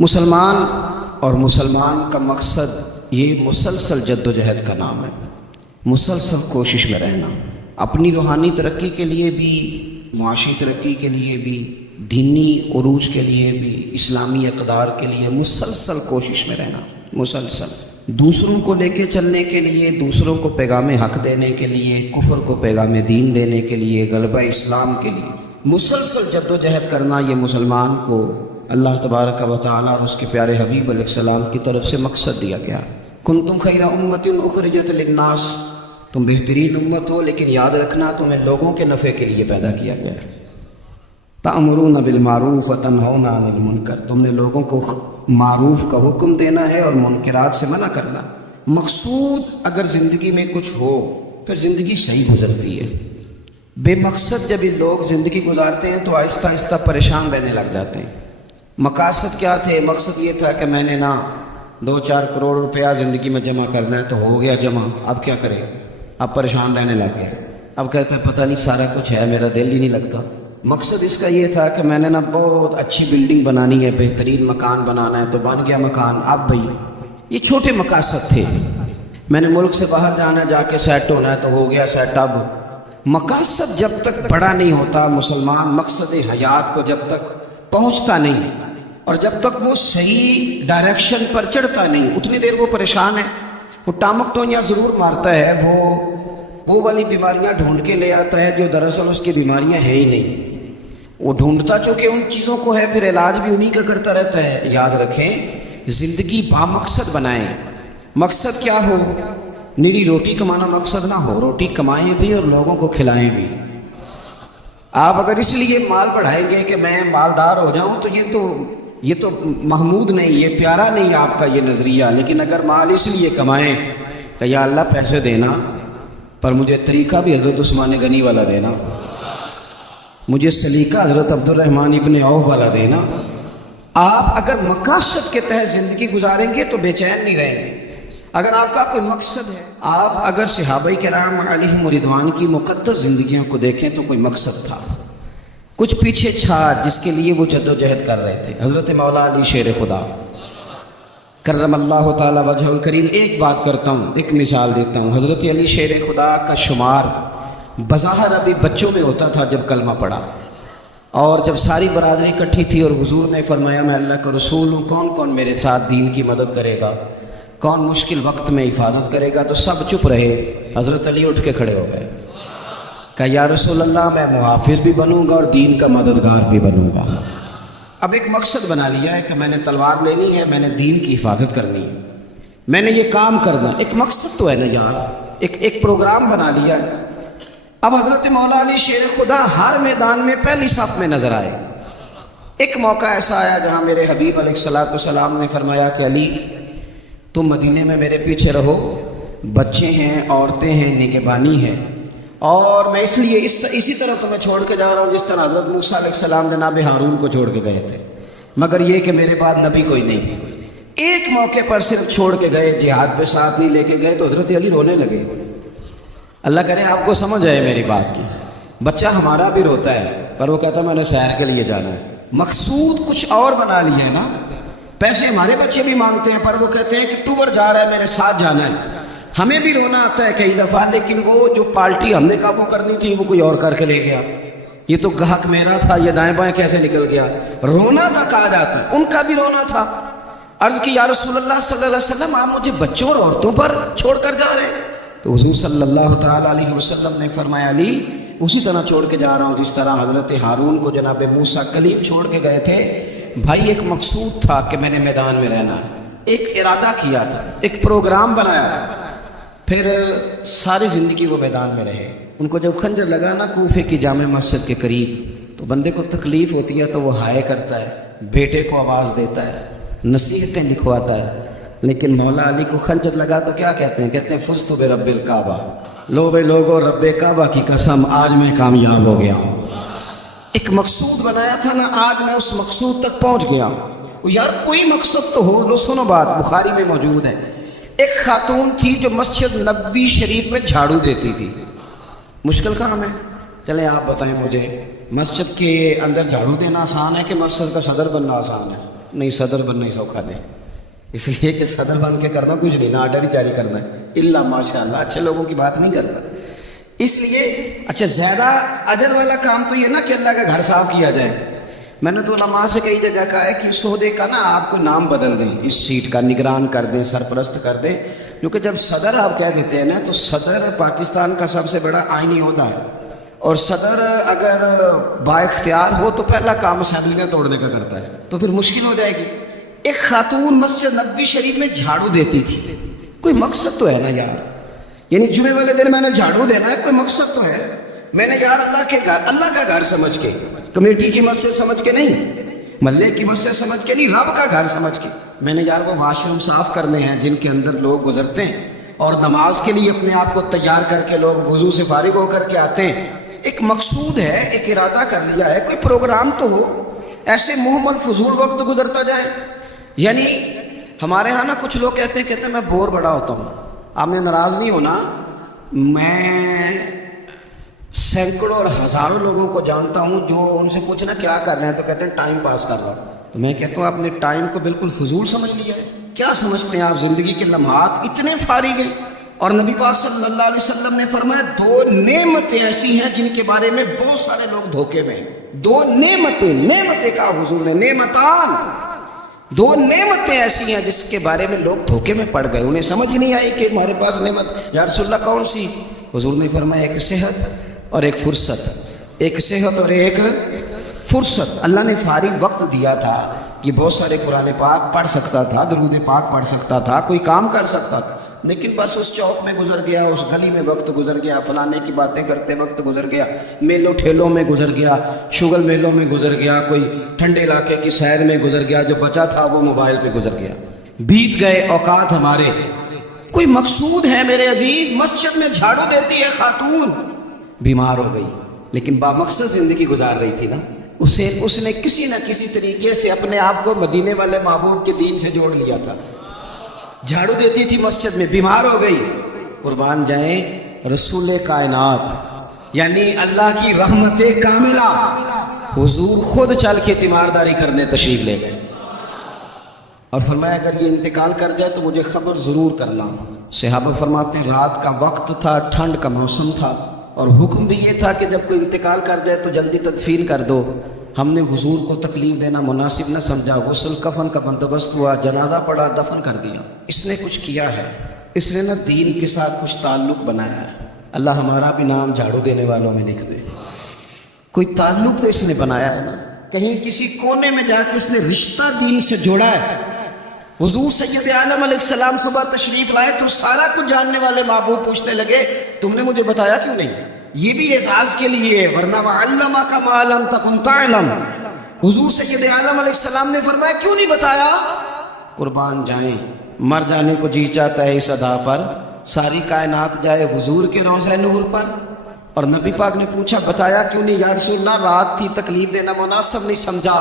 مسلمان اور مسلمان کا مقصد یہ مسلسل جد و جہد کا نام ہے، مسلسل کوشش میں رہنا، اپنی روحانی ترقی کے لیے بھی، معاشی ترقی کے لیے بھی، دینی عروج کے لیے بھی، اسلامی اقدار کے لیے مسلسل کوشش میں رہنا، مسلسل دوسروں کو لے کے چلنے کے لیے، دوسروں کو پیغام حق دینے کے لیے، کفر کو پیغام دین دینے کے لیے، غلبہ اسلام کے لیے مسلسل جد و جہد کرنا، یہ مسلمان کو اللہ تبارک و تعالیٰ اور اس کے پیارے حبیب علیہ السلام کی طرف سے مقصد دیا گیا۔ کنتم خیر امۃ اخرجت للناس، تم بہترین امت ہو، لیکن یاد رکھنا تمہیں لوگوں کے نفع کے لیے پیدا کیا گیا ہے۔ تأمرون بالمعروف وتنہون عن المنکر، تم نے لوگوں کو معروف کا حکم دینا ہے اور منکرات سے منع کرنا۔ مقصود اگر زندگی میں کچھ ہو پھر زندگی صحیح گزرتی ہے۔ بے مقصد جب یہ لوگ زندگی گزارتے ہیں تو آہستہ آہستہ پریشان رہنے لگ جاتے ہیں۔ مقاصد کیا تھے؟ مقصد یہ تھا کہ میں نے 2-4 کروڑ روپیہ زندگی میں جمع کرنا ہے، تو ہو گیا جمع، اب کیا کرے؟ اب پریشان رہنے لگ گئے، اب کہتا ہے پتہ نہیں سارا کچھ ہے، میرا دل ہی نہیں لگتا۔ مقصد اس کا یہ تھا کہ میں نے بہت اچھی بلڈنگ بنانی ہے، بہترین مکان بنانا ہے، تو بن گیا مکان۔ اب بھائی یہ چھوٹے مقاصد تھے۔ میں نے ملک سے باہر جانا ہے، جا کے سیٹ ہونا ہے، تو ہو گیا سیٹ۔ اب مقاصد جب تک بڑا نہیں ہوتا، مسلمان مقصد حیات کو جب تک پہنچتا نہیں اور جب تک وہ صحیح ڈائریکشن پر چڑھتا نہیں، اتنی دیر وہ پریشان ہے۔ وہ ٹامک ٹونیاں ضرور مارتا ہے، وہ والی بیماریاں ڈھونڈ کے لے آتا ہے جو دراصل اس کی بیماریاں ہیں ہی نہیں۔ وہ ڈھونڈتا چونکہ ان چیزوں کو ہے، پھر علاج بھی انہی کا کرتا رہتا ہے۔ یاد رکھیں، زندگی بامقصد بنائیں۔ مقصد کیا ہو؟ نیری روٹی کمانا مقصد نہ ہو، روٹی کمائیں بھی اور لوگوں کو کھلائیں بھی۔ آپ اگر اس لیے مال بڑھائیں گے کہ میں مالدار ہو جاؤں، تو یہ تو محمود نہیں، یہ پیارا نہیں آپ کا یہ نظریہ۔ لیکن اگر مال اس لیے کمائیں کہ یا اللہ پیسے دینا، پر مجھے طریقہ بھی حضرت عثمان غنی والا دینا، مجھے سلیقہ حضرت عبد الرحمن ابن عوف والا دینا۔ آپ اگر مقاصد کے تحت زندگی گزاریں گے تو بے چین نہیں رہیں گے۔ اگر آپ کا کوئی مقصد ہے، آپ اگر صحابہ کرام علیہم رضوان کی مقدس زندگیوں کو دیکھیں تو کوئی مقصد تھا، کچھ پیچھے چھا جس کے لیے وہ جد و جہد کر رہے تھے۔ حضرت مولا علی شیر خدا کرم اللہ تعالی وجہ الکریم، ایک بات کرتا ہوں، ایک مثال دیتا ہوں۔ حضرت علی شیر خدا کا شمار بظاہر ابھی بچوں میں ہوتا تھا جب کلمہ پڑھا، اور جب ساری برادری اکٹھی تھی اور حضور نے فرمایا میں اللہ کا رسول ہوں، کون کون میرے ساتھ دین کی مدد کرے گا، کون مشکل وقت میں حفاظت کرے گا، تو سب چپ رہے۔ حضرت علی اٹھ کے کھڑے ہو گئے، کہا یا رسول اللہ میں محافظ بھی بنوں گا اور دین کا مددگار بھی بنوں گا۔ اب ایک مقصد بنا لیا ہے کہ میں نے تلوار لینی ہے، میں نے دین کی حفاظت کرنی ہے، میں نے یہ کام کرنا، ایک مقصد تو ہے نا یار، ایک پروگرام بنا لیا ہے۔ اب حضرت مولا علی شیر خدا ہر میدان میں پہلی صف میں نظر آئے۔ ایک موقع ایسا آیا جہاں میرے حبیب علیہ السلام نے فرمایا کہ علی تم مدینے میں میرے پیچھے رہو، بچے ہیں، عورتیں ہیں، نگہبانی ہے، اور میں اس لیے اسی طرح تمہیں چھوڑ کے جا رہا ہوں جس طرح حضرت موسیٰ علیہ السلام جناب ہارون کو چھوڑ کے گئے تھے، مگر یہ کہ میرے بعد نبی کوئی نہیں۔ ایک موقع پر صرف چھوڑ کے گئے، جہاد پہ ساتھ نہیں لے کے گئے، تو حضرت علی رونے لگے۔ اللہ کرے آپ کو سمجھ آئے میری بات کی۔ بچہ ہمارا بھی روتا ہے، پر وہ کہتا ہے میں نے سیر کے لیے جانا ہے۔ مقصود کچھ اور بنا لیا ہے نا۔ پیسے ہمارے بچے بھی مانگتے ہیں، پر وہ کہتے ہیں کہ ٹور جا رہا ہے میرے ساتھ جانا ہے۔ ہمیں بھی رونا آتا ہے کئی دفعہ، لیکن وہ جو پارٹی ہم نے قابو کرنی تھی وہ کوئی اور کر کے لے گیا۔ یہ تو گاہک میرا تھا، یہ دائیں بائیں کیسے نکل گیا۔ رونا تھا کہا جاتا ہے، ان کا بھی رونا تھا۔ عرض کی یا رسول اللہ صلی اللہ علیہ وسلم آپ مجھے بچوں اور عورتوں پر چھوڑ کر جا رہے ہیں؟ تو حضور صلی اللہ تعالیٰ علیہ وسلم نے فرمایا علی اسی طرح چھوڑ کے جا رہا ہوں جس طرح حضرت ہارون کو جناب موسیٰ کلیم چھوڑ کے گئے تھے۔ بھائی ایک مقصود تھا کہ میں نے میدان میں رہنا ہے، ایک ارادہ کیا تھا، ایک پروگرام بنایا، پھر ساری زندگی وہ میدان میں رہے۔ ان کو جب خنجر لگا نا کوفے کی جامع مسجد کے قریب، تو بندے کو تکلیف ہوتی ہے تو وہ ہائے کرتا ہے، بیٹے کو آواز دیتا ہے، نصیحتیں لکھواتا ہے۔ لیکن مولا علی کو خنجر لگا تو کیا کہتے ہیں؟ کہتے ہیں فزت برب الکعبہ، لو بے لوگو رب کعبہ کی قسم آج میں کامیاب ہو گیا ہوں۔ ایک مقصود بنایا تھا نا، آج میں اس مقصود تک پہنچ گیا ہوں۔ یار کوئی مقصد تو ہو۔ لو سنو بات، بخاری میں موجود ہے، ایک خاتون تھی جو مسجد نبوی شریف میں جھاڑو دیتی تھی۔ مشکل کام ہے؟ چلیں آپ بتائیں مجھے، مسجد کے اندر جھاڑو دینا آسان ہے کہ مسجد کا صدر بننا آسان ہے؟ نہیں صدر بننا ہی سوکھا دے، اس لیے کہ صدر بن کے کرنا کچھ نہیں، نہ آرڈر ہی جاری کرنا ہے، الا ماشاء اللہ اچھے لوگوں کی بات نہیں کرتا۔ اس لیے اچھا زیادہ اجر والا کام تو یہ نا کہ اللہ کا گھر صاف کیا جائے۔ میں نے تو علماء سے کئی جگہ کہا ہے کہ اس عہدے کا نا آپ کو نام بدل دیں، اس سیٹ کا نگران کر دیں، سرپرست کر دیں، کیونکہ جب صدر آپ کہہ دیتے ہیں نا تو صدر پاکستان کا سب سے بڑا آئینی عہدہ ہے، اور صدر اگر با اختیار ہو تو پہلا کام اسمبلیاں توڑنے کا کرتا ہے، تو پھر مشکل ہو جائے گی۔ ایک خاتون مسجد نبوی شریف میں جھاڑو دیتی تھی، کوئی مقصد تو ہے نا یار، یعنی جمعے والے دن میں نے جھاڑو دینا ہے، کوئی مقصد تو ہے، میں نے یار اللہ کا گھر سمجھ کے، کمیٹی کی مسجد سمجھ کے نہیں، محلے کی مسجد سمجھ کے نہیں، رب کا گھر سمجھ کے میں نے یار وہ واش روم صاف کرنے ہیں جن کے اندر لوگ گزرتے ہیں اور نماز کے لیے اپنے آپ کو تیار کر کے لوگ وضو سے فارغ ہو کر کے آتے ہیں، ایک مقصود ہے، ایک ارادہ کر لیا ہے، کوئی پروگرام تو ہو، ایسے محمل فضول وقت گزرتا جائے۔ یعنی ہمارے ہاں نا کچھ لوگ کہتے ہیں میں بور بڑا ہوتا ہوں، آپ نے ناراض نہیں ہونا، میں سینکڑوں اور ہزاروں لوگوں کو جانتا ہوں جو ان سے پوچھنا کیا کر رہے ہیں تو کہتے ہیں ٹائم پاس کر رہا ہوں، تو میں کہتا ہوں آپ نے ٹائم کو بالکل فضول سمجھ لیا ہے، کیا سمجھتے ہیں آپ زندگی کے لمحات اتنے فارغ ہیں؟ اور نبی پاک صلی اللہ علیہ وسلم نے فرمایا دو نعمتیں ایسی ہیں جن کے بارے میں بہت سارے لوگ دھوکے میں ہیں، دو نعمتیں کہا حضور نے، نعمتان، دو نعمتیں ایسی ہیں جس کے بارے میں لوگ دھوکے میں پڑ گئے، انہیں سمجھ نہیں آئی کہ ہمارے پاس نعمت، یا رسول اللہ کون سی؟ حضور نے فرمایا ایک صحت اور ایک فرصت، ایک صحت اور ایک فرصت۔ اللہ نے فارغ وقت دیا تھا کہ بہت سارے قرآن پاک پڑھ سکتا تھا، درود پاک پڑھ سکتا تھا، کوئی کام کر سکتا تھا، لیکن بس اس چوک میں گزر گیا، اس گلی میں وقت گزر گیا، فلانے کی باتیں کرتے وقت گزر گیا، میلوں ٹھیلوں میں گزر گیا، شگل میلوں میں گزر گیا، کوئی ٹھنڈے علاقے کی سیر میں گزر گیا، جو بچا تھا وہ موبائل پہ گزر گیا، بیت گئے اوقات ہمارے۔ کوئی مقصود ہے میرے عزیز؟ مسجد میں جھاڑو دیتی ہے خاتون، بیمار ہو گئی لیکن با مقصد زندگی گزار رہی تھی نا، اس نے کسی نہ کسی طریقے سے اپنے آپ کو مدینے والے محبوب کے دین سے جوڑ لیا تھا، جھاڑو دیتی تھی مسجد میں، بیمار ہو گئی، قربان جائیں رسول کائنات یعنی اللہ کی رحمت کاملہ حضور خود چل کے تیمارداری کرنے تشریف لے گئے اور فرمایا اگر یہ انتقال کر جائے تو مجھے خبر ضرور کرنا۔ صحابہ فرماتے ہیں رات کا وقت تھا، ٹھنڈ کا موسم تھا، اور حکم بھی یہ تھا کہ جب کوئی انتقال کر جائے تو جلدی تدفین کر دو۔ ہم نے حضور کو تکلیف دینا مناسب نہ سمجھا، غسل کفن کا بندوبست ہوا، جنازہ پڑا، دفن کر دیا۔ اس نے کچھ کیا ہے، اس نے نہ دین کے ساتھ کچھ تعلق بنایا ہے، اللہ ہمارا بھی نام جھاڑو دینے والوں میں لکھ دے، کوئی تعلق تو اس نے بنایا ہے نا، کہیں کسی کونے میں جا کے اس نے رشتہ دین سے جوڑا ہے۔ حضور سید عالم علیہ السلام صبح تشریف لائے تو سارا کچھ جاننے والے محبوب پوچھنے لگے تم نے مجھے بتایا کیوں نہیں؟ یہ بھی اعزاز کے لیے، ورنہ وَعَلَّمَكَ مَا لَمْ تَكُنْ تَعْلَمْ۔ حضور سید عالم علیہ السلام نے فرمایا کیوں نہیں بتایا؟ قربان جائیں، مر جانے کو جی چاہتا ہے اس ادا پر، ساری کائنات جائے حضور کے روضہ نور پر۔ اور نبی پاک نے پوچھا بتایا کیوں نہیں؟ یا رسول اللہ رات تھی، تکلیف دینا مناسب نہیں سمجھا۔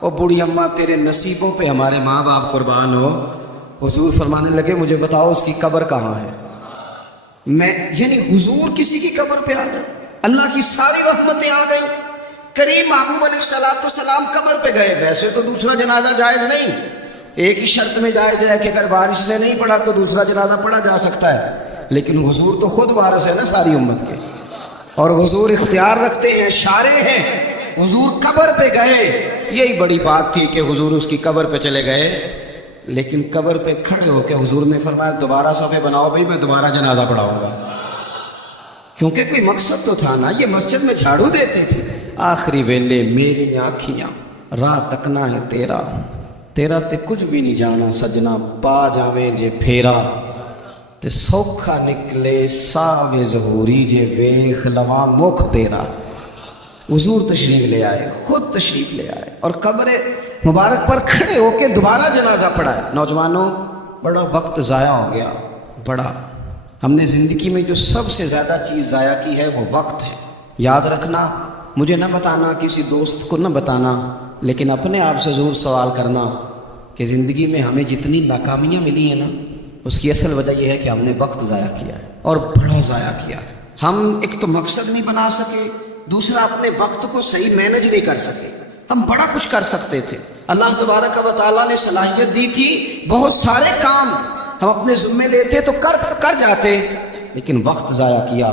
او بوڑھی اماں تیرے نصیبوں پہ ہمارے ماں باپ قربان ہو۔ حضور فرمانے لگے مجھے بتاؤ اس کی قبر کہاں ہے؟ میں یعنی حضور کسی کی قبر پہ آ جائے، اللہ کی ساری رحمتیں آ گئی، کریم محبوب علیہ السلام قبر پہ گئے۔ ویسے تو دوسرا جنازہ جائز نہیں، ایک ہی شرط میں جائز ہے کہ اگر بارش نے نہیں پڑھا تو دوسرا جنازہ پڑھا جا سکتا ہے، لیکن حضور تو خود وارث ہے نا ساری امت کے، اور حضور اختیار رکھتے ہیں، شارع ہیں۔ حضور قبر پہ گئے، یہی بڑی بات تھی کہ حضور اس کی قبر پہ چلے گئے، لیکن قبر پہ کھڑے ہو کے حضور نے فرمایا دوبارہ صفحے بناؤ بھائی، میں دوبارہ جنازہ پڑھاؤں گا، کیونکہ کوئی مقصد تو تھا نا۔ یہ مسجد میں جھاڑو دیتی تھی، آخری ویلے میری آنکھیاں راہ تکنا ہے تیرا، تیرا تے کچھ بھی نہیں جانا سجنا، پا جاویں جے پھیرا تے سوکھا نکلے ساوے ظہوری جے ویخ لواں مکھ تیرا۔ حضور تشریف لے آئے، خود تشریف لے آئے اور قبر مبارک پر کھڑے ہو کے دوبارہ جنازہ پڑھا ہے۔ نوجوانوں بڑا وقت ضائع ہو گیا، بڑا، ہم نے زندگی میں جو سب سے زیادہ چیز ضائع کی ہے وہ وقت ہے۔ یاد رکھنا، مجھے نہ بتانا، کسی دوست کو نہ بتانا، لیکن اپنے آپ سے ضرور سوال کرنا کہ زندگی میں ہمیں جتنی ناکامیاں ملی ہیں نا، اس کی اصل وجہ یہ ہے کہ ہم نے وقت ضائع کیا ہے، اور بڑا ضائع کیا ہے۔ ہم ایک تو مقصد نہیں بنا سکے، دوسرا اپنے وقت کو صحیح مینج نہیں کر سکے۔ ہم بڑا کچھ کر سکتے تھے، اللہ تبارک و تعالیٰ نے صلاحیت دی تھی، بہت سارے کام ہم اپنے ذمے لیتے تو کر جاتے، لیکن وقت ضائع کیا۔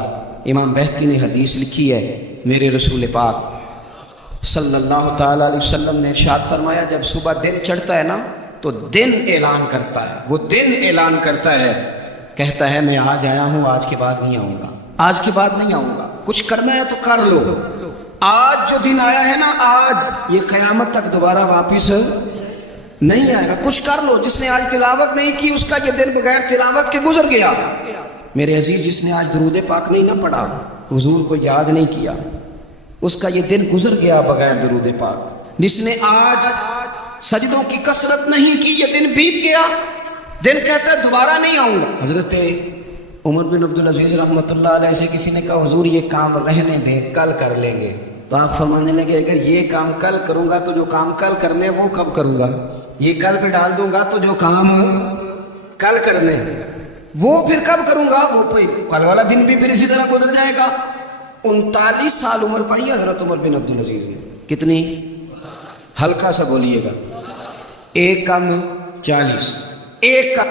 امام بہقی نے حدیث لکھی ہے، میرے رسول پاک صلی اللہ تعالیٰ علیہ وسلم نے ارشاد فرمایا، جب صبح دن چڑھتا ہے نا تو دن اعلان کرتا ہے، وہ دن اعلان کرتا ہے، کہتا ہے میں آج آیا ہوں، آج کے بعد نہیں آؤں گا، آج کے بعد نہیں آؤں گا، کچھ کرنا ہے تو کر لو، آج جو دن آیا ہے نا، آج یہ قیامت تک دوبارہ واپس نہیں آئے گا، کچھ کر لو۔ جس نے آج تلاوت نہیں کی اس کا یہ دن بغیر تلاوت کے گزر گیا۔ میرے عزیز، جس نے آج درود پاک نہیں نہ پڑھا، حضور کو یاد نہیں کیا، اس کا یہ دن گزر گیا بغیر درود پاک۔ جس نے آج سجدوں کی کثرت نہیں کی، یہ دن بیت گیا، دن کہتا ہے دوبارہ نہیں آؤں گا۔ حضرت عمر بن عبدالعزیز رحمۃ اللہ علیہ سے کسی نے کہا حضور یہ کام رہنے دیں، کل کر لیں گے، تو آپ فرمانے لگے اگر یہ کام کل کروں گا تو جو کام کل کرنے وہ کب کروں گا، یہ کل پہ ڈال دوں گا تو جو کام کل کرنے وہ پھر کب کروں گا، وہ کل والا دن بھی پھر اسی طرح گزر جائے گا۔ 39 سال عمر پائی حضرت عمر بن عبدالعزیز نے، کتنی؟ ہلکا سا بولیے گا، ایک کم 40، ایک کم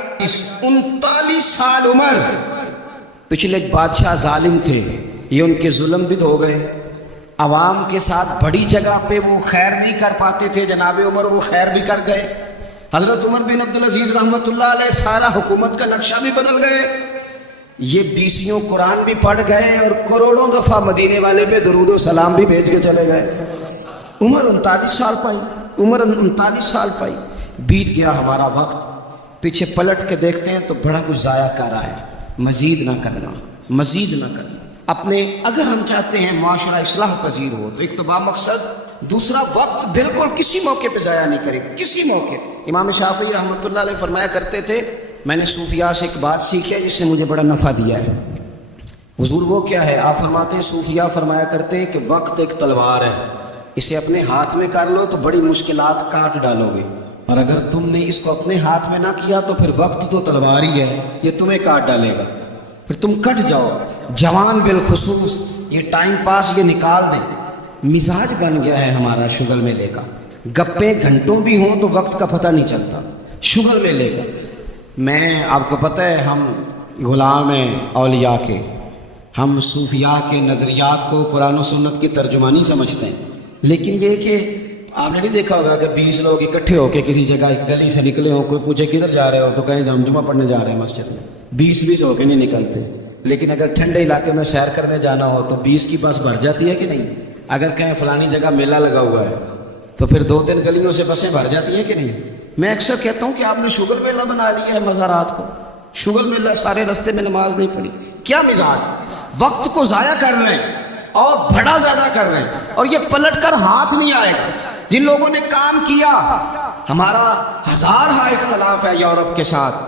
39 سال عمر۔ پچھلے بادشاہ ظالم تھے، یہ ان کے ظلم بھی ہو گئے، عوام کے ساتھ بڑی جگہ پہ وہ خیر نہیں کر پاتے تھے، جناب عمر وہ خیر بھی کر گئے۔ حضرت عمر بن عبدالعزیز رحمۃ اللہ علیہ سارا حکومت کا نقشہ بھی بدل گئے، یہ 20 قرآن بھی پڑھ گئے اور کروڑوں دفعہ مدینے والے پہ درود و سلام بھی بھیج کے چلے گئے۔ عمر 39 سال پائی، عمر 39 سال پائی، بیت گیا ہمارا وقت۔ پیچھے پلٹ کے دیکھتے ہیں تو بڑا کچھ ضائع کر رہا ہے، مزید نہ کرنا، مزید نہ کرنا۔ اپنے اگر ہم چاہتے ہیں معاشرہ اصلاح پذیر ہو تو ایک تو بامقصد، دوسرا وقت بالکل کسی موقع پہ ضائع نہیں کرے، کسی موقع۔ امام شافعی رحمۃ اللہ علیہ فرمایا کرتے تھے، میں نے صوفیاء سے ایک بات سیکھی ہے جس نے مجھے بڑا نفع دیا ہے۔ حضور وہ کیا ہے؟ آپ فرماتے ہیں صوفیاء فرمایا کرتے ہیں کہ وقت ایک تلوار ہے، اسے اپنے ہاتھ میں کر لو تو بڑی مشکلات کاٹ ڈالو گے، اور اگر تم نے اس کو اپنے ہاتھ میں نہ کیا تو پھر وقت تو تلوار ہی ہے، یہ تمہیں کاٹ ڈالے گا، پھر تم کٹ جاؤ۔ جوان بالخصوص یہ ٹائم پاس یہ نکال دیں، مزاج بن گیا ہے ہمارا شغل میلے کا، گپے گھنٹوں بھی ہوں تو وقت کا پتہ نہیں چلتا، شغل میلے کا۔ میں آپ کو پتہ ہے ہم غلام ہیں اولیاء کے، ہم صوفیاء کے نظریات کو قرآن و سنت کی ترجمانی سمجھتے ہیں، لیکن یہ کہ آپ نے نہیں دیکھا ہوگا کہ 20 لوگ اکٹھے ہو کے کسی جگہ ایک گلی سے نکلے ہوں، کوئی پوچھے کدھر جا رہے ہو تو کہیں ہم جمعہ پڑھنے جا رہے ہیں مسجد میں، 20 ہو کے نہیں نکلتے۔ لیکن اگر ٹھنڈے علاقے میں سیر کرنے جانا ہو تو 20 کی بس بھر جاتی ہے کہ نہیں؟ اگر کہیں فلانی جگہ میلہ لگا ہوا ہے تو پھر 2-3 گلیوں سے بسیں بھر جاتی ہیں کہ نہیں؟ میں اکثر کہتا ہوں کہ آپ نے شغل میلہ بنا لیا ہے مزارات کو، شغل میلہ، سارے رستے میں نماز نہیں پڑھی، کیا مزاج، وقت کو ضائع کر رہے ہیں اور بڑا زیادہ کر رہے ہیں، اور یہ پلٹ کر ہاتھ نہیں آئے گا۔ جن لوگوں نے کام کیا، ہمارا 1000 اختلاف ہے یورپ کے ساتھ،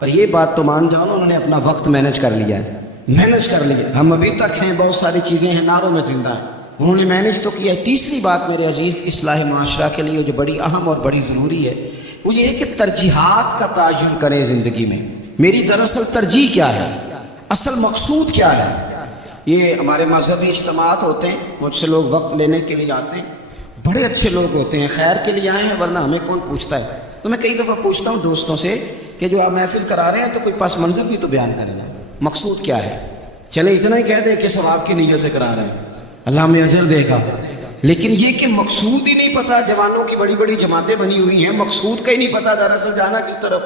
پر یہ بات تو مان جاؤ نا، انہوں نے اپنا وقت مینج کر لیا ہے، مینج کر لیا۔ ہم ابھی تک ہیں، بہت ساری چیزیں ہیں ناروں میں زندہ ہیں، انہوں نے مینج تو کیا ہے۔ تیسری بات میرے عزیز اصلاح معاشرہ کے لیے جو بڑی اہم اور بڑی ضروری ہے وہ یہ ہے کہ ترجیحات کا تعین کریں زندگی میں۔ میری دراصل ترجیح کیا ہے، اصل مقصود کیا ہے؟ یہ ہمارے مذہبی اجتماعات ہوتے ہیں، مجھ سے لوگ وقت لینے کے لیے آتے ہیں، بڑے اچھے لوگ ہوتے ہیں، خیر کے لیے آئے ہیں، ورنہ ہمیں کون پوچھتا ہے۔ تو میں کئی دفعہ پوچھتا ہوں دوستوں سے کہ جو آپ محفل کرا رہے ہیں تو کوئی پس منظر بھی تو بیان کریں گے، مقصود کیا ہے؟ چلے اتنا ہی کہہ دیں کہ ثواب کی نیت سے کرا رہے ہیں، اللہ ہمیں اجر دے گا، لیکن یہ کہ مقصود ہی نہیں پتہ۔ جوانوں کی بڑی بڑی جماعتیں بنی ہوئی ہیں، مقصود کا ہی نہیں پتہ دراصل جانا کس طرف۔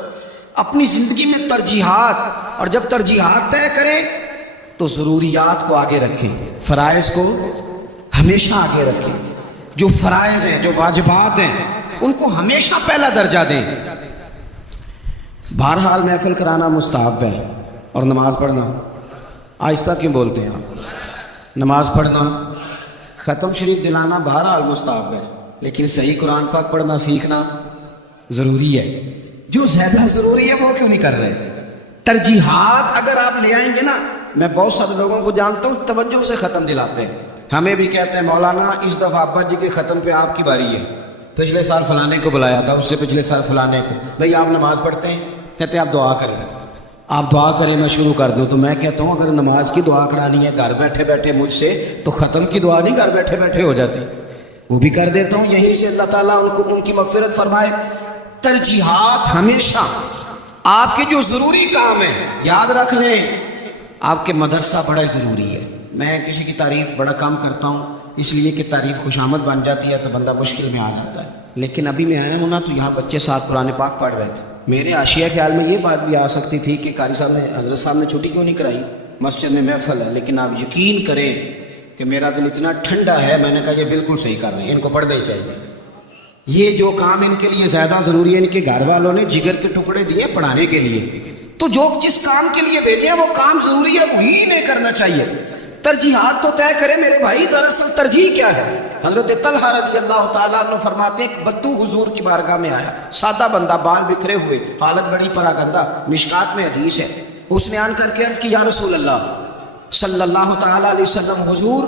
اپنی زندگی میں ترجیحات، اور جب ترجیحات طے کریں تو ضروریات کو آگے رکھیں، فرائض کو ہمیشہ آگے رکھیں۔ جو فرائض ہیں، جو واجبات ہیں، ان کو ہمیشہ پہلا درجہ دیں۔ بہرحال محفل کرانا مستحب ہے، اور نماز پڑھنا، آہستہ کیوں بولتے ہیں آپ؟ نماز پڑھنا، ختم شریف دلانا بہرحال مستحب ہے، لیکن صحیح قرآن پاک پڑھنا سیکھنا ضروری ہے۔ جو زیادہ ضروری ہے وہ کیوں نہیں کر رہے؟ ترجیحات اگر آپ لے آئیں گے نا، میں بہت سارے لوگوں کو جانتا ہوں توجہ سے ختم دلاتے ہیں، ہمیں بھی کہتے ہیں مولانا اس دفعہ ابا جی کے ختم پہ آپ کی باری ہے، پچھلے سال فلانے کو بلایا تھا، اس سے پچھلے سال فلانے کو۔ بھئی آپ نماز پڑھتے ہیں؟ کہتے ہیں آپ دعا کریں، آپ دعا کریں میں شروع کر دوں۔ تو میں کہتا ہوں اگر نماز کی دعا کرانی ہے گھر بیٹھے بیٹھے مجھ سے، تو ختم کی دعا نہیں گھر بیٹھے بیٹھے ہو جاتی۔ وہ بھی کر دیتا ہوں، یہیں سے اللہ تعالیٰ ان کو ان کی مغفرت فرمائے۔ ترجیحات ہمیشہ آپ کے جو ضروری کام ہیں، یاد رکھ لیں آپ کے مدرسہ بڑا ضروری ہے۔ میں کسی کی تعریف بڑا کم کرتا ہوں اس لیے کہ تعریف خوشامد بن جاتی ہے تو بندہ مشکل میں آ جاتا ہے، لیکن ابھی میں آیا ہوں نا تو یہاں بچے ساتھ قرآن پاک پڑھ رہے تھے، میرے عاشیہ خیال میں یہ بات بھی آ سکتی تھی کہ قاری صاحب نے حضرت صاحب نے چھٹی کیوں نہیں کرائی، مسجد میں محفل ہے، لیکن آپ یقین کریں کہ میرا دل اتنا ٹھنڈا ہے، میں نے کہا یہ بالکل صحیح کر رہے ہیں، ان کو پڑھنا ہی چاہیے۔ یہ جو کام ان کے لیے زیادہ ضروری ہے، ان کے گھر والوں نے جگر کے ٹکڑے دیے پڑھانے کے لیے، تو جو جس کام کے لیے بھیجے ہیں وہ کام ضروری ہے، وہی نہیں کرنا چاہیے۔ ترجیحات تو طے کرے میرے بھائی، دراصل ترجیح کیا ہے؟ حضرت طلحہ رضی اللہ تعالیٰ عنہ فرماتے ہیں کہ بدو حضور کی بارگاہ میں آیا، سادہ بندہ، بال بکھرے ہوئے، حالت بڑی پراگندہ، مشکات میں حدیث ہے، اس نے آن کر کے عرض کی یا رسول اللہ صلی اللہ تعالیٰ علیہ وسلم، حضور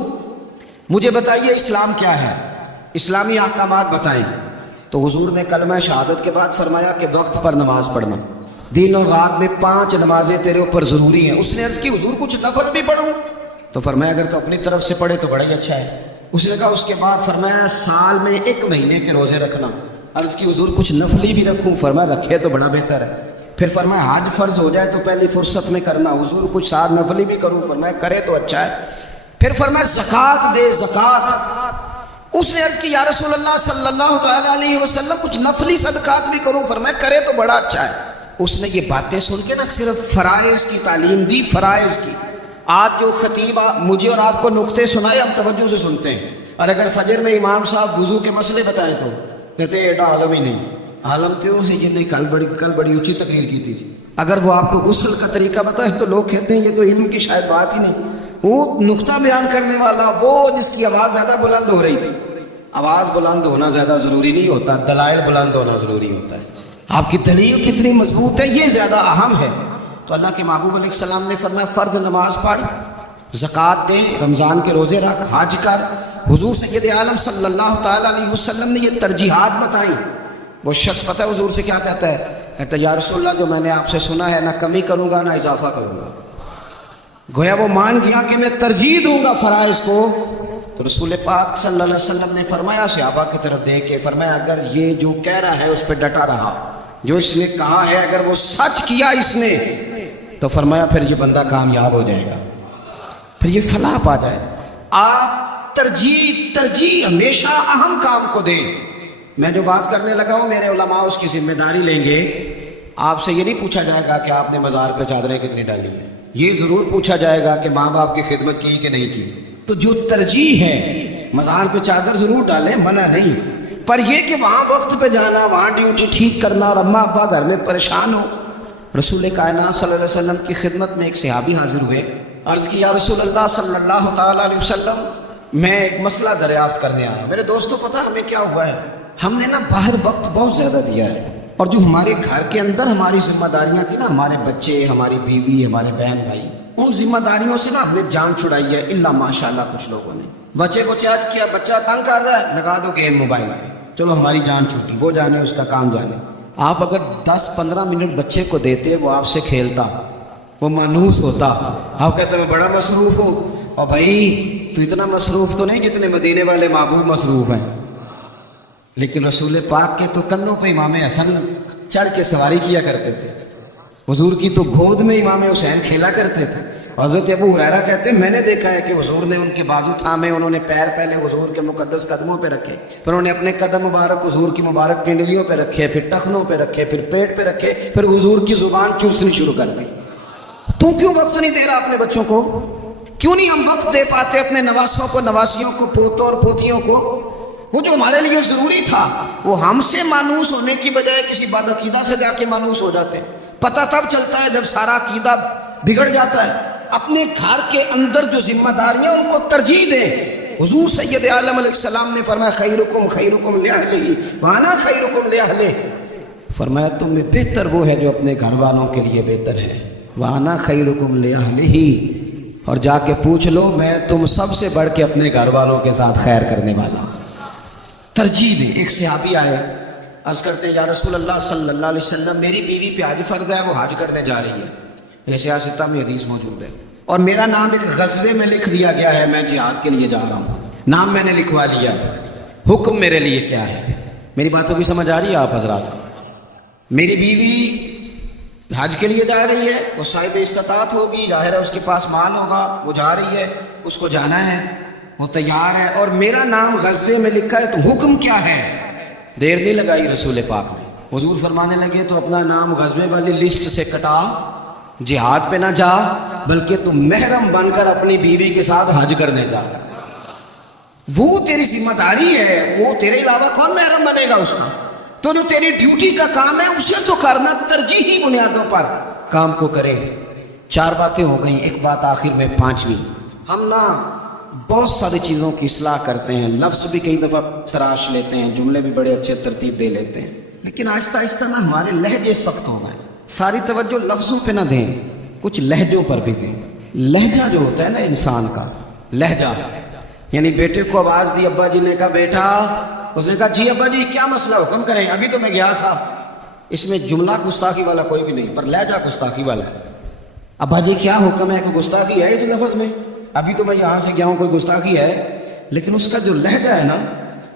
مجھے بتائیے اسلام کیا ہے، اسلامی احکامات بتائیں۔ تو حضور نے کلمہ شہادت کے بعد فرمایا کہ وقت پر نماز پڑھنا، دن اور رات میں 5 نمازیں تیرے اوپر ضروری ہیں۔ اس نے عرض کی حضور کچھ نفل بھی پڑھوں؟ تو فرمایا اگر تو اپنی طرف سے پڑھے تو بڑا ہی اچھا ہے۔ اس نے کہا اس کے بعد فرمایا سال میں 1 مہینے کے روزے رکھنا۔ عرض کی حضور کچھ نفلی بھی رکھوں؟ فرمایا رکھے تو بڑا بہتر ہے۔ پھر فرمایا حج فرض ہو جائے تو پہلی فرصت میں کرنا۔ حضور کچھ ساتھ نفلی بھی کروں؟ فرمایا کرے تو اچھا ہے۔ پھر فرمایا زکوٰۃ دے، زکوٰۃ۔ اس نے عرض کی یا رسول اللہ صلی اللہ تعالیٰ علیہ وسلم کچھ نفلی صدقات بھی کروں؟ فرمایا کرے تو بڑا اچھا ہے۔ اس نے یہ باتیں سن کے نہ صرف فرائض کی تعلیم دی، فرائض کی۔ آج جو خطیب مجھے اور آپ کو نقطے سنائے ہم توجہ سے سنتے ہیں، اور اگر فجر میں امام صاحب وضو کے مسئلے بتائیں تو کہتے ہیں ایڈا عالم ہی نہیں، عالم تھے اسے جن نے کل بڑی اونچی تقریر کی تھی۔ اگر وہ آپ کو غسل کا طریقہ بتائے تو لوگ کہتے ہیں یہ تو علم کی شاید بات ہی نہیں۔ وہ نقطہ بیان کرنے والا، وہ جس کی آواز زیادہ بلند ہو رہی تھی۔ آواز بلند ہونا زیادہ ضروری نہیں ہوتا، دلائل بلند ہونا ضروری ہوتا ہے۔ آپ کی دلیل کتنی مضبوط ہے یہ زیادہ اہم ہے۔ تو اللہ کے محبوب علیہ السلام نے فرمایا فرض نماز پڑھ، زکوٰۃ دے، رمضان کے روزے رکھ، حج کر۔ حضور سید عالم صلی اللہ تعالیٰ علیہ وسلم نے یہ ترجیحات بتائیں۔ وہ شخص پتہ ہے حضور سے کیا کہتا ہے؟ کہتا ہے یا رسول اللہ جو میں نے آپ سے سنا ہے نہ کمی کروں گا نہ اضافہ کروں گا۔ گویا وہ مان گیا کہ میں ترجیح دوں گا فرائض کو۔ تو رسول پاک صلی اللہ علیہ وسلم نے فرمایا صحابہ کی طرف دیکھ کے فرمایا اگر یہ جو کہہ رہا ہے اس پہ ڈٹا رہا، جو اس نے کہا ہے اگر وہ سچ کیا اس نے، تو فرمایا پھر یہ بندہ کامیاب ہو جائے گا، پھر یہ فلاح پا جائے۔ آپ ترجیح ہمیشہ اہم کام کو دیں۔ میں جو بات کرنے لگا ہوں میرے علماء اس کی ذمہ داری لیں گے۔ آپ سے یہ نہیں پوچھا جائے گا کہ آپ نے مزار پہ چادریں کتنی ڈالی ہیں، یہ ضرور پوچھا جائے گا کہ ماں باپ کی خدمت کی کہ نہیں کی۔ تو جو ترجیح ہے مزار پہ چادر ضرور ڈالیں، منع نہیں، پر یہ کہ وہاں وقت پہ جانا، وہاں ڈیوٹی ٹھیک کرنا اور اماں ابا گھر میں پریشان ہو۔ رسول کائنات صلی اللہ علیہ وسلم کی خدمت میں ایک صحابی حاضر ہوئے، عرض کی یا رسول اللہ صلی اللہ تعالیٰ علیہ وسلم میں ایک مسئلہ دریافت کرنے آیا۔ میرے دوستو پتہ ہمیں کیا ہوا ہے؟ ہم نے نا باہر وقت بہت زیادہ دیا ہے، اور جو ہمارے گھر کے اندر ہماری ذمہ داریاں تھیں نا، ہمارے بچے، ہماری بیوی، ہمارے بہن بھائی، ان ذمہ داریوں سے نا ہم نے جان چھڑائی ہے، الا ماشاءاللہ کچھ لوگوں نے۔ بچے کو چارج کیا، بچہ تنگ کر رہا ہے، لگا دو گیم موبائل پہ، چلو ہماری جان چھوٹی، وہ جانے اس کا کام جانے۔ آپ اگر 10-15 منٹ بچے کو دیتے وہ آپ سے کھیلتا، وہ مانوس ہوتا، آپ کہتے میں بڑا مصروف ہوں، اور بھائی تو اتنا مصروف تو نہیں جتنے مدینے والے محبوب مصروف ہیں۔ لیکن رسول پاک کے تو کندھوں پہ امام حسن چڑھ کے سواری کیا کرتے تھے، حضور کی تو گود میں امام حسین کھیلا کرتے تھے۔ حضرت ابو ہریرہ کہتے ہیں میں نے دیکھا ہے کہ حضور نے ان کے بازو تھامے، انہوں نے پیر پہلے حضور کے مقدس قدموں پہ رکھے، پھر انہوں نے اپنے قدم مبارک حضور کی مبارک پنڈلیوں پہ رکھے، پھر ٹخنوں پہ رکھے، پھر پیٹ پہ رکھے، پھر حضور کی زبان چوسنی شروع کر دی۔ تو کیوں وقت نہیں دے رہا اپنے بچوں کو؟ کیوں نہیں ہم وقت دے پاتے اپنے نواسوں کو، نواسیوں کو، پوتوں اور پوتیوں کو؟ وہ جو ہمارے لیے ضروری تھا وہ ہم سے مانوس ہونے کی بجائے کسی بدعقیدہ سے جا کے مانوس ہو جاتے۔ پتہ تب چلتا ہے جب سارا عقیدہ بگڑ جاتا ہے۔ اپنے گھر کے اندر جو ذمہ داریاں ان کو ترجیح دیں۔ حضور سید عالم علیہ السلام نے فرمایا خیرکم خیرکم لأہلہ وانا خیرکم لأہلہ، فرمایا تم میں بہتر وہ ہے جو اپنے گھر والوں کے لیے بہتر ہے، وانا خیرکم لأہلہ، اور جا کے پوچھ لو میں تم سب سے بڑھ کے اپنے گھر والوں کے ساتھ خیر کرنے والا ہوں۔ ترجیح دیں۔ ایک صحابی آئے، عرض کرتے ہیں یا رسول اللہ صلی اللہ علیہ وسلم میری بیوی پہ حج فرض ہے، وہ حج کرنے جا رہی ہے، ایسے ستہ میں حدیث موجود ہے، اور میرا نام ایک غزوے میں لکھ دیا گیا ہے، میں جہاد کے لیے جا رہا ہوں، نام میں نے لکھوا لیا۔ حکم میرے لیے کیا ہے؟ میری باتوں کی سمجھ آ رہی ہے آپ حضرات کو؟ میری بیوی حج کے لیے جا رہی ہے، وہ صاحب استطاعت ہوگی، ظاہر ہے اس کے پاس مال ہوگا، وہ جا رہی ہے، اس کو جانا ہے، وہ تیار ہے، اور میرا نام غزوے میں لکھا ہے، تو حکم کیا ہے؟ دیر نہیں لگائی رسول پاک نے، حضور فرمانے لگے تو اپنا نام غزوے والی لسٹ سے کٹا، جہاد پہ نہ جا، بلکہ تم محرم بن کر اپنی بیوی کے ساتھ حج کرنے جا۔ وہ تیری ذمہ داری ہے، وہ تیرے علاوہ کون محرم بنے گا اس کا؟ تو جو تیری ڈیوٹی کا کام ہے اسے تو کرنا، ترجیحی بنیادوں پر کام کو کرے۔ 4 باتیں ہو گئیں، ایک بات آخر میں 5ویں۔ ہم نا بہت ساری چیزوں کی اصلاح کرتے ہیں، لفظ بھی کئی دفعہ تراش لیتے ہیں، جملے بھی بڑے اچھے ترتیب دے لیتے ہیں، لیکن آہستہ آہستہ نا ہمارے لہجے سخت ہو گئے۔ ساری توجہ لفظوں پہ نہ دیں، کچھ لہجوں پر بھی دیں۔ لہجہ جو ہوتا ہے نا انسان کا لہجہ، یعنی بیٹے کو آواز دی، ابا جی نے کہا بیٹا، اس نے کہا جی ابا جی کیا مسئلہ، حکم کریں، ابھی تو میں گیا تھا۔ اس میں جملہ گستاخی والا کوئی بھی نہیں، پر لہجہ گستاخی والا ہے۔ ابا جی کیا حکم ہے، کہ گستاخی ہے اس لفظ میں؟ ابھی تو میں یہاں سے گیا ہوں، کوئی گستاخی ہے؟ لیکن اس کا جو لہجہ ہے نا،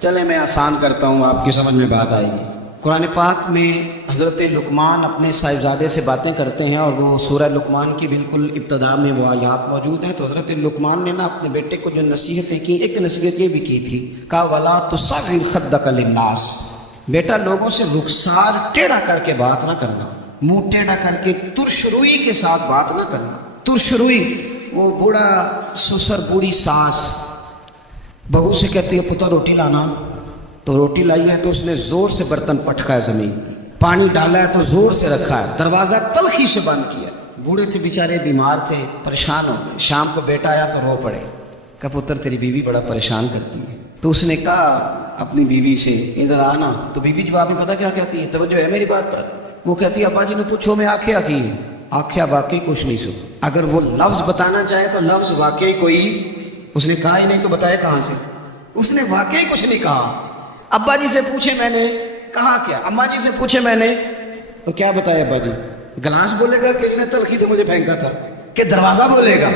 چلے میں آسان کرتا ہوں، آپ کی سمجھ میں بات آئے گی۔ قرآن پاک میں حضرت لقمان اپنے صاحبزادے سے باتیں کرتے ہیں، اور وہ سورہ لقمان کی بالکل ابتدا میں وہ آیات موجود ہیں۔ تو حضرت لقمان نے نا اپنے بیٹے کو جو نصیحتیں کی، ایک نصیحت یہ بھی کی تھی، کہا وَلَا تُصَغِّرْ خَدَّكَ لِلنَّاسِ، بیٹا لوگوں سے رخسار ٹیڑھا کر کے بات نہ کرنا، منہ ٹیڑھا کر کے ترش روئی کے ساتھ بات نہ کرنا۔ ترش روئی، وہ بوڑھا سسر بوڑھی ساس بہو سے کہتی ہے پتر روٹی لانا، تو روٹی لائی ہے تو اس نے زور سے برتن پٹکا ہے، زمین پانی ڈالا ہے تو زور سے رکھا ہے، دروازہ تلخی سے بند کیا۔ بوڑھے تھے بیچارے، بیمار تھے، پریشان ہو گئے۔ شام کو بیٹا آیا تو رو پڑے، کہا پتر تیری بیوی بڑا پریشان کرتی ہے۔ تو اس نے کہا اپنی بیوی سے ادھر آنا، تو بیوی جواب میں پتہ کیا کہتی ہے، توجہ ہے میری بات پر، وہ کہتی ہے ابا جی نے پوچھو میں آکھیا کی ہے، آکھیا واقعی کچھ نہیں سو۔ اگر وہ لفظ بتانا چاہے تو لفظ واقعی کوئی اس نے کہا ہی نہیں، تو بتائے کہاں سے؟ اس نے واقعی کچھ نہیں کہا۔ ابا جی سے پوچھے میں نے، کہا کیا؟ اماں جی سے پوچھے میں نے، تو کیا بتایا ابا جی؟ گلاس بولے گا کہ اس نے تلخی سے مجھے پھینکا تھا، کہ دروازہ بولے گا؟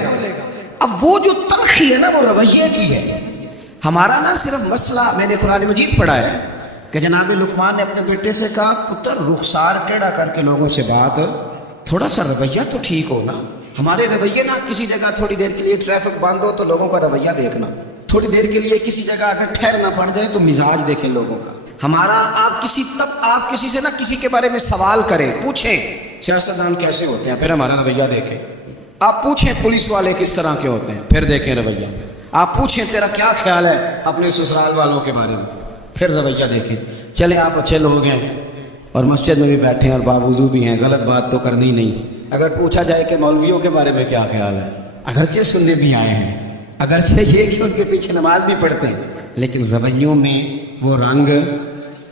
اب وہ جو تلخی ہے نا، وہ رویے کی ہے۔ ہمارا نا صرف مسئلہ، میں نے قرآن مجید پڑھا ہے کہ جناب لقمان نے اپنے بیٹے سے کہا پتر رخسار ٹیڑھا کر کے لوگوں سے بات، تھوڑا سا رویہ تو ٹھیک ہو نا۔ ہمارے رویے نا، کسی جگہ تھوڑی دیر کے لیے ٹریفک بند ہو تو لوگوں کا رویہ دیکھنا، تھوڑی دیر کے لیے کسی جگہ اگر ٹھہرنا پڑ جائے تو مزاج دیکھیں لوگوں کا۔ ہمارا آپ کسی سے نہ کسی کے بارے میں سوال کریں، پوچھیں سیاستدان کیسے ہوتے ہیں، پھر ہمارا رویہ دیکھیں۔ آپ پوچھیں پولیس والے کس طرح کے ہوتے ہیں، پھر دیکھیں رویہ۔ آپ پوچھیں تیرا کیا خیال ہے اپنے سسرال والوں کے بارے میں، پھر رویہ دیکھیں۔ چلیں آپ اچھے لوگ ہیں اور مسجد میں بھی بیٹھے ہیں اور باوضو بھی ہیں، غلط بات تو کرنی نہیں۔ اگر پوچھا جائے کہ مولویوں کے بارے میں کیا خیال ہے، اگرچہ سننے بھی آئے ہیں، اگرچہ یہ کہ ان کے پیچھے نماز بھی پڑھتے ہیں، لیکن رویوں میں وہ رنگ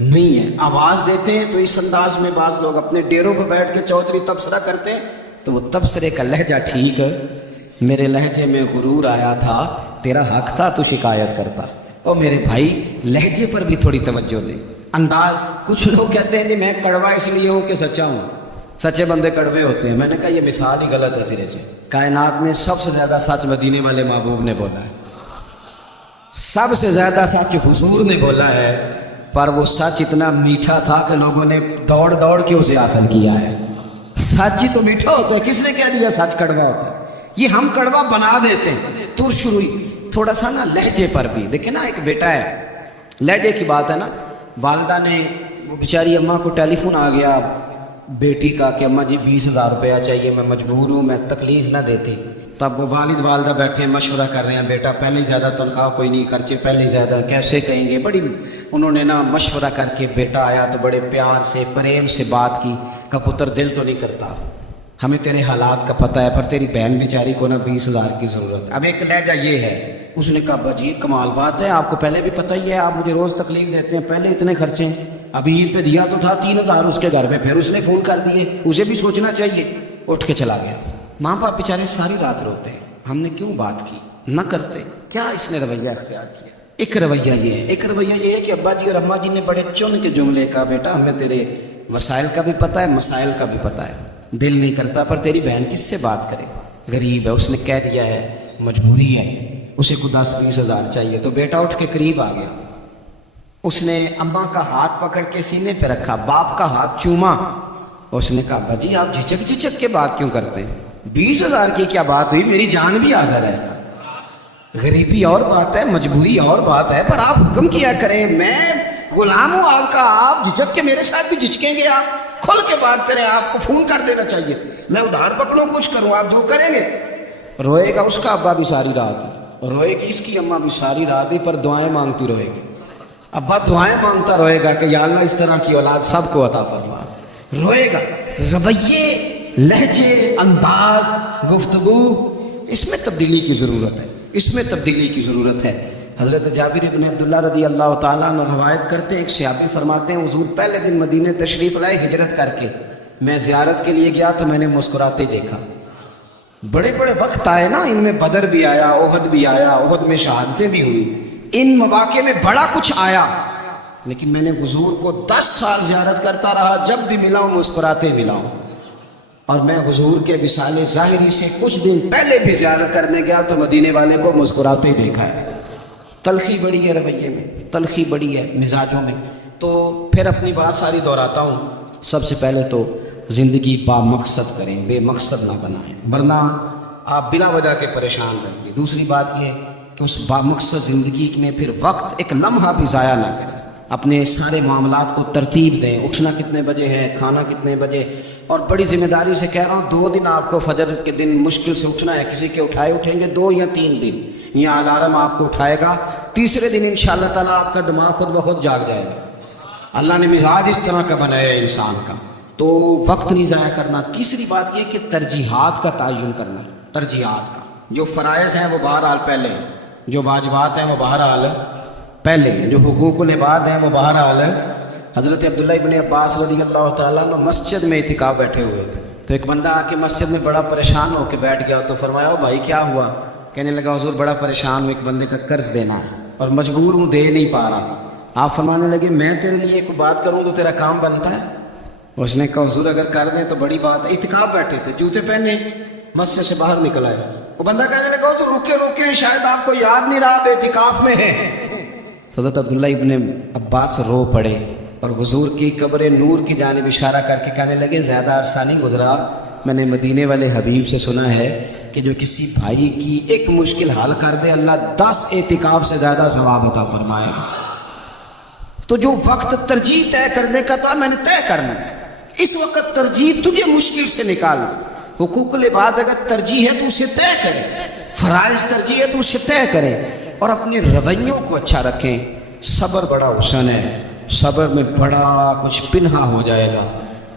نہیں ہے۔ آواز دیتے ہیں تو اس انداز میں، بعض لوگ اپنے ڈیروں پہ بیٹھ کے چودھری تبصرہ کرتے ہیں تو وہ تبصرے کا لہجہ ٹھیک ہے، میرے لہجے میں غرور آیا تھا، تیرا حق تھا تو شکایت کرتا۔ اور میرے بھائی لہجے پر بھی تھوڑی توجہ دیں، انداز۔ کچھ لوگ کہتے ہیں نہیں میں کڑوا اس لیے ہوں کہ سچا ہوں، سچے بندے کڑوے ہوتے ہیں۔ میں نے کہا یہ مثال ہی غلط ہے سرے سے۔ کائنات میں سب سے زیادہ سچ مدینے والے محبوب نے بولا ہے، سب سے زیادہ سچ حضور نے بولا ہے، پر وہ سچ اتنا میٹھا تھا کہ لوگوں نے دوڑ دوڑ کے اسے حاصل کیا ہے۔ سچ ہی تو میٹھا ہوتا ہے، کس نے کہہ دیا سچ کڑوا ہوتا ہے؟ یہ ہم کڑوا بنا دیتے ہیں۔ ترش روئی، تھوڑا سا نا لہجے پر بھی دیکھیں نا، ایک بیٹا ہے، لہجے کی بات ہے نا، والدہ نے، وہ بیچاری اماں کو ٹیلی فون آ گیا بیٹی کا کہ اماں جی 20,000 روپیہ چاہیے، میں مجبور ہوں، میں تکلیف نہ دیتی۔ تب وہ والد والدہ بیٹھے مشورہ کر رہے ہیں، بیٹا پہلے زیادہ تنخواہ کوئی نہیں، خرچے پہلے زیادہ کیسے کہیں گے، بڑی انہوں نے نا مشورہ کر کے، بیٹا آیا تو بڑے پیار سے پریم سے بات کی، کہ پتر دل تو نہیں کرتا، ہمیں تیرے حالات کا پتہ ہے، پر تیری بہن بیچاری کو نا 20,000 کی ضرورت ہے۔ اب ایک لہجہ یہ ہے۔ اس نے کہا بجی کمال بات ہے، آپ کو پہلے بھی پتہ ہی ہے، آپ مجھے روز تکلیف دیتے ہیں، پہلے اتنے خرچے ہیں، ابھی عید پہ دیا تو تھا 3,000 اس کے گھر میں، پھر اس نے فون کر دیے، اسے بھی سوچنا چاہیے۔ اٹھ کے چلا گیا۔ ماں باپ بیچارے ساری رات روتے ہیں، ہم نے کیوں بات کی، نہ کرتے، کیا اس نے رویہ اختیار کیا۔ ایک رویہ یہ ہے، ایک رویہ یہ ہے کہ ابا جی اور اماں جی نے بڑے چن کے جملے کا، بیٹا ہمیں تیرے وسائل کا بھی پتہ ہے، مسائل کا بھی پتہ ہے، دل نہیں کرتا، پر تیری بہن کس سے بات کرے، غریب ہے، اس نے کہہ دیا ہے، مجبوری ہے، اسے کو 10-20 ہزار چاہیے۔ تو بیٹا اٹھ کے قریب آ گیا، اس نے اماں کا ہاتھ پکڑ کے سینے پہ رکھا، باپ کا ہاتھ چوما. اس نے کہا بھاجی آپ جھجک کے بات کیوں کرتے ہیں؟ 20,000 کی کیا بات ہوئی، میری جان بھی حاضر ہے. غریبی اور بات ہے، مجبوری اور بات ہے، پر آپ حکم کیا کریں، میں غلام ہوں آپ کا، آپ جھجک کے میرے ساتھ بھی جھجکیں گے؟ آپ کھل کے بات کریں، آپ کو فون کر دینا چاہیے، میں ادھار پکڑوں کچھ کروں، آپ جو کریں گے. روئے گا اس کا ابا بھی ساری رات، روئے گی اس کی اماں بھی ساری رات ہی، پر دعائیں مانگتی رہے گی. ابا دعائیں مانگتا رہے گا کہ یا اللہ اس طرح کی اولاد سب کو عطا فرما. روئے گا. رویے، لہجے، انداز، گفتگو، اس میں تبدیلی کی ضرورت ہے، اس میں تبدیلی کی ضرورت ہے. حضرت جابر بن عبداللہ رضی اللہ تعالیٰ عنہ روایت کرتے ہیں، ایک صحابی فرماتے ہیں حضور پہلے دن مدینے تشریف لائے ہجرت کر کے، میں زیارت کے لیے گیا تو میں نے مسکراتے دیکھا. بڑے بڑے وقت آئے نا، ان میں بدر بھی آیا، احد بھی آیا، احد میں شہادتیں بھی ہوئی، ان مواقع میں بڑا کچھ آیا، لیکن میں نے حضور کو 10 سال زیارت کرتا رہا، جب بھی ملا ہوں مسکراتے ملا ہوں. اور میں حضور کے وصال ظاہری سے کچھ دن پہلے بھی زیارت کرنے گیا تو مدینے والے کو مسکراتے دیکھا ہے. تلخی بڑی ہے رویے میں، تلخی بڑی ہے مزاجوں میں. تو پھر اپنی بات ساری دہراتا ہوں. سب سے پہلے تو زندگی با مقصد کریں، بے مقصد نہ بنائیں، ورنہ آپ بلا وجہ کے پریشان رہیں گے. دوسری بات یہ کہ اس با مقصد زندگی میں پھر وقت ایک لمحہ بھی ضائع نہ کریں. اپنے سارے معاملات کو ترتیب دیں، اٹھنا کتنے بجے ہے، کھانا کتنے بجے. اور بڑی ذمہ داری سے کہہ رہا ہوں، 2 دن آپ کو فجر کے دن مشکل سے اٹھنا ہے، کسی کے اٹھیں گے 2 یا 3 دن، یا الارم آپ کو اٹھائے گا. تیسرے دن انشاءاللہ تعالیٰ آپ کا دماغ خود بخود جاگ جائے گا. اللہ نے مزاج اس طرح کا بنایا ہے انسان کا، تو وقت نہیں ضائع کرنا. تیسری بات یہ کہ ترجیحات کا تعین کرنا ہے. ترجیحات کا، جو فرائض ہیں وہ بہرحال پہلے ہیں، جو واجبات ہیں وہ بہرحال پہلے ہیں، جو حقوق العباد ہیں وہ بہرحال ہے. حضرت عبداللہ ابن عباس رضی اللہ تعالیٰ عنہ مسجد میں اعتکاف بیٹھے ہوئے تھے، تو ایک بندہ آ کے مسجد میں بڑا پریشان ہو کے بیٹھ گیا. تو فرمایا او بھائی کیا ہوا؟ کہنے لگا حضور بڑا پریشان ہوں، ایک بندے کا قرض دینا ہے اور مجبور ہوں، دے نہیں پا رہا. آپ فرمانے لگے میں تیرے لیے کوئی بات کروں تو تیرا کام بنتا ہے؟ اس نے کہا حضور اگر کر دیں تو بڑی بات ہے. اعتکاف بیٹھے تھے، جوتے پہنے مسجد سے باہر نکل آئے. وہ بندہ کہنے لگا حضور رکے شاید آپ کو یاد نہیں رہا، آپ اعتکاف میں ہیں. تو حضرت عبداللہ ابن عباس رو پڑے اور حضور کی قبر نور کی جانب اشارہ کر کے کہنے لگے زیادہ عرصہ نہیں گزرا، میں نے مدینے والے حبیب سے سنا ہے کہ جو کسی بھائی کی ایک مشکل حل کر دے اللہ 10 اعتکاف سے زیادہ ثواب عطا فرمائے. تو جو وقت ترجیح طے کرنے کا تھا میں نے طے کرنا، اس وقت ترجیح تجھے مشکل سے نکال. حقوق العباد اگر ترجیح ہے تو اسے طے کرے، فرائض ترجیح ہے تو اسے طے کرے، اور اپنے رویوں کو اچھا رکھیں. صبر بڑا حسن ہے، صبر میں بڑا کچھ پنہا ہو جائے گا.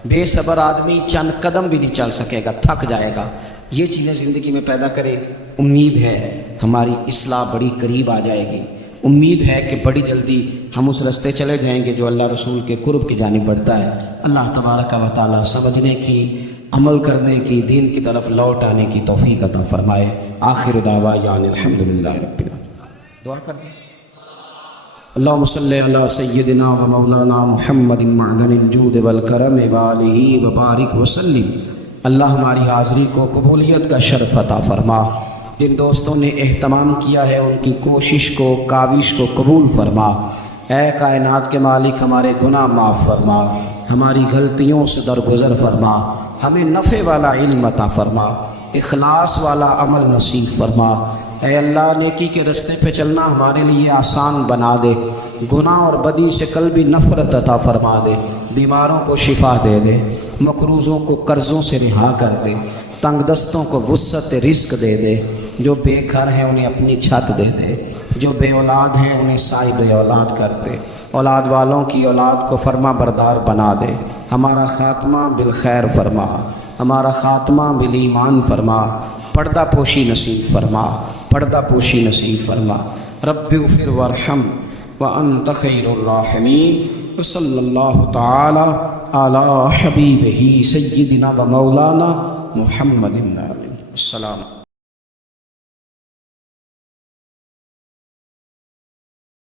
بے صبر آدمی چند قدم بھی نہیں چل سکے گا، تھک جائے گا. یہ چیزیں زندگی میں پیدا کرے. امید ہے ہماری اصلاح بڑی قریب آ جائے گی. امید ہے کہ بڑی جلدی ہم اس راستے چلے جائیں گے جو اللہ رسول کے قرب کی جانب بڑھتا ہے. اللہ تبارک و تعالی سمجھنے کی، عمل کرنے کی، دین کی طرف لوٹ آنے کی توفیق عطا فرمائے. آخر دعوانا الحمدللہ رب العالمین. دعا کر دیں. اللہم صلی علی سیدنا و مولانا محمد معدن الجود والکرم وآلہ وبارک وسلم. اللہ ہماری حاضری کو قبولیت کا شرف عطا فرما. جن دوستوں نے اہتمام کیا ہے ان کی کوشش کو، کاوش کو قبول فرما. اے کائنات کے مالک ہمارے گناہ معاف فرما، ہماری غلطیوں سے درگزر فرما، ہمیں نفع والا علم عطا فرما، اخلاص والا عمل نصیب فرما. اے اللہ نیکی کے رستے پہ چلنا ہمارے لیے آسان بنا دے. گناہ اور بدی سے قلبی نفرت عطا فرما دے. بیماروں کو شفا دے دے، مقروضوں کو قرضوں سے رہا کر دے، تنگ دستوں کو وسعت رزق دے دے. جو بے گھر ہیں انہیں اپنی چھت دے دے، جو بے اولاد ہیں انہیں صاحب اولاد کر دے. اولاد والوں کی اولاد کو فرما بردار بنا دے. ہمارا خاتمہ بالخیر فرما، ہمارا خاتمہ بالایمان فرما. پردہ پوشی نصیب فرما، پردہ پوشی نصیب فرما. رب اغفر وارحم وانت خیر الراحمین. صلی اللہ تعالی علی حبیبہ سیدنا و مولانا محمد. السلام.